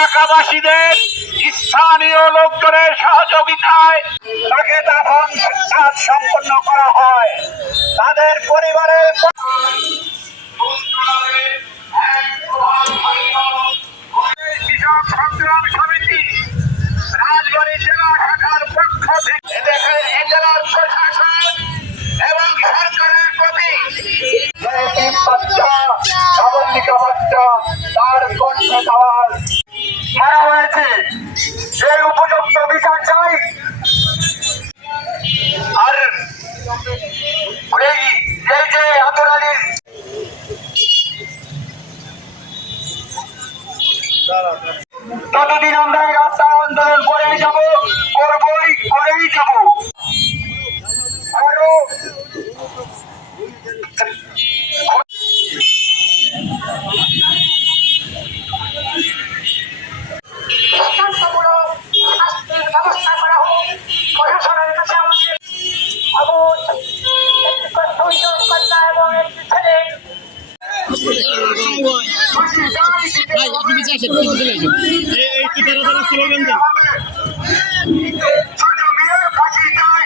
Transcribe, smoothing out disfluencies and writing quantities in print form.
এলাকাবাসীদের স্থানীয় লোকজনের সহযোগিতায় তাকে দাফন কাজ সম্পন্ন করা হয়। তাদের পরিবারের কৃষক সংগ্রাম সমিতি রাজবাড়ী জেলা শাখার পক্ষ থেকে জেলার প্রশাসন এবং সরকারের প্রতি তার কণ্ঠ দেওয়ার মারা হয়েছে, সেই উপযুক্ত বিচার চাই। আর এই যে আতর আলীর ততদিন আমরা এই রাস্তা আন্দোলন করেই যাব, করেই যাব। আরো ব্যবস্থা করা হোক। প্রশাসনের কাছে আমাদের এবং একটি ছেলে ফাঁসি চাই।